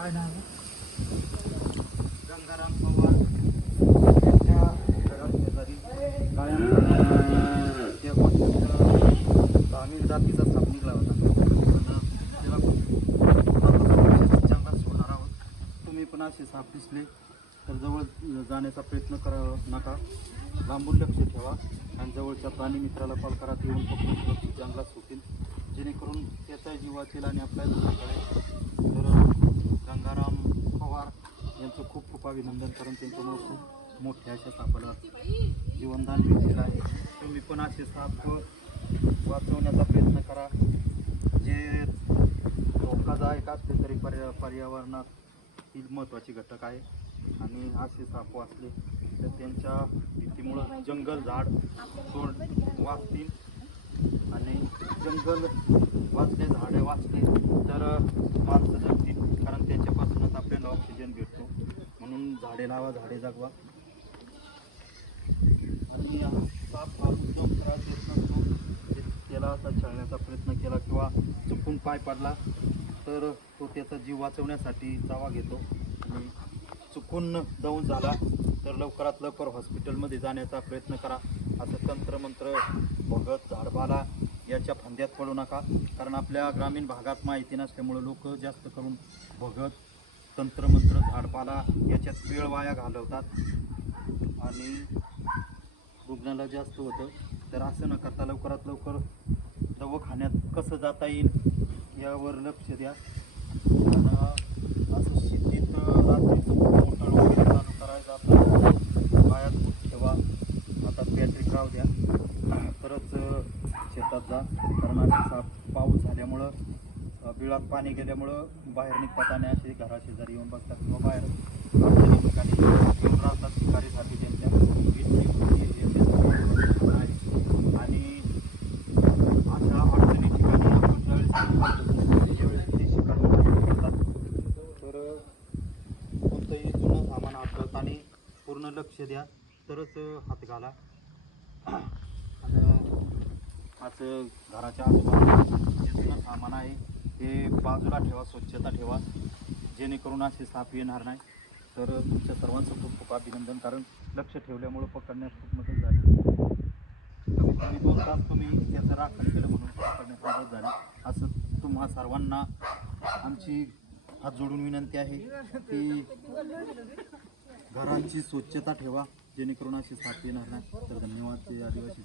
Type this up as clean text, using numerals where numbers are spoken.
काय नाव आहे? गंगाराम पवार यांच्या घराशेजारी कायम त्या ग्रामीण जातीचा साप निघाला होता. त्याला जंगलात सोडणार आहोत. तुम्ही पण असे साप दिसले तर जवळ जाण्याचा प्रयत्न करा नका. लांबून लक्ष ठेवा आणि जवळच्या प्राणी मित्राला कॉल करा, ते येऊन पकडून सुरक्षित जंगलात सोडतील, जेणेकरून त्याचा जीव वाचेल आणि आपल्याला कळेल. तर गंगाराम पवार यांचं खूप खूप अभिनंदन, कारण त्यांच्यामुळे खूप मोठ्या अशा सापाला जीवनदान मिळालेलं आहे. तुम्ही पण असे साप वाचवण्याचा प्रयत्न करा. जे धोकादायक असले तरी पर्यावरणातील महत्त्वाचे घटक आहे आणि असे साप वाचले तर त्यांच्या भीतीमुळं जंगल झाड वाचतील आणि जंगल वाचले, झाडे वाचले तर माणसं जगतील, कारण त्याच्यापासूनच आपल्याला ऑक्सिजन भेटतो. म्हणून झाडे लावा, झाडे जगवा. आणि साप हा मुद्दाम त्रास देत नसतो. त्याला असा छळण्याचा प्रयत्न केला किंवा चुकून पाय पडला तर तो त्याचा जीव वाचवण्यासाठी चावा घेतो आणि चुकून जाऊन झाला तर लवकरात लवकर हॉस्पिटलमध्ये जाण्याचा प्रयत्न करा. असं तंत्रमंत्र बघत झाडपाला याच्या फंद्यात पडू नका, कारण आपल्या ग्रामीण भागात माहिती नसल्यामुळं लोक जास्त करून बघत तंत्रमंत्र झाडपाला याच्यात वेळ वाया घालवतात आणि रुग्णाला जास्त होतं. तर असं न करता लवकरात लवकर दवाखान्यात कसं जाता येईल यावर लक्ष द्या. असं शेतीत रात्री मोटर वगैरे चालू करायचं, आपलं पायात बूट ठेवा, आता बॅटरी राहू द्या, तरच शेतात जा. कारण असे साप पाऊस झाल्यामुळं बिळात पाणी गेल्यामुळं बाहेर निघतात आणि असे घराशेजारी येऊन बसतात किंवा बाहेर आपल्या ठिकाणी येऊन राहतात शिकारीसाठी. त्यांच्या आणि अशा अडचणी ठिकाणी आपण ज्यावेळेस ते शिकार करतात तर कोणतंही जुनं सामान हातात आणि पूर्ण लक्ष द्या, तरच हात घाला. आणि असं घराच्या आजूबाजूला जे जुनं सामान आहे ते बाजूला ठेवा, स्वच्छता ठेवा, जेणेकरून असे साप येणार नाही. तर तुमच्या सर्वांचं खूप खूप अभिनंदन, कारण लक्ष ठेवल्यामुळं पकडण्यास खूप मदत झाली. कमीत कमी 2 तास तुम्ही त्याचं राखण केलं म्हणून पकडण्यास मदत झाली. असं तुम्हा सर्वांना आमची हात जोडून विनंती आहे की घरांची स्वच्छता ठेवा, जेणेकरून असे साप येणार नाही. तर धन्यवाद. ते आदिवासी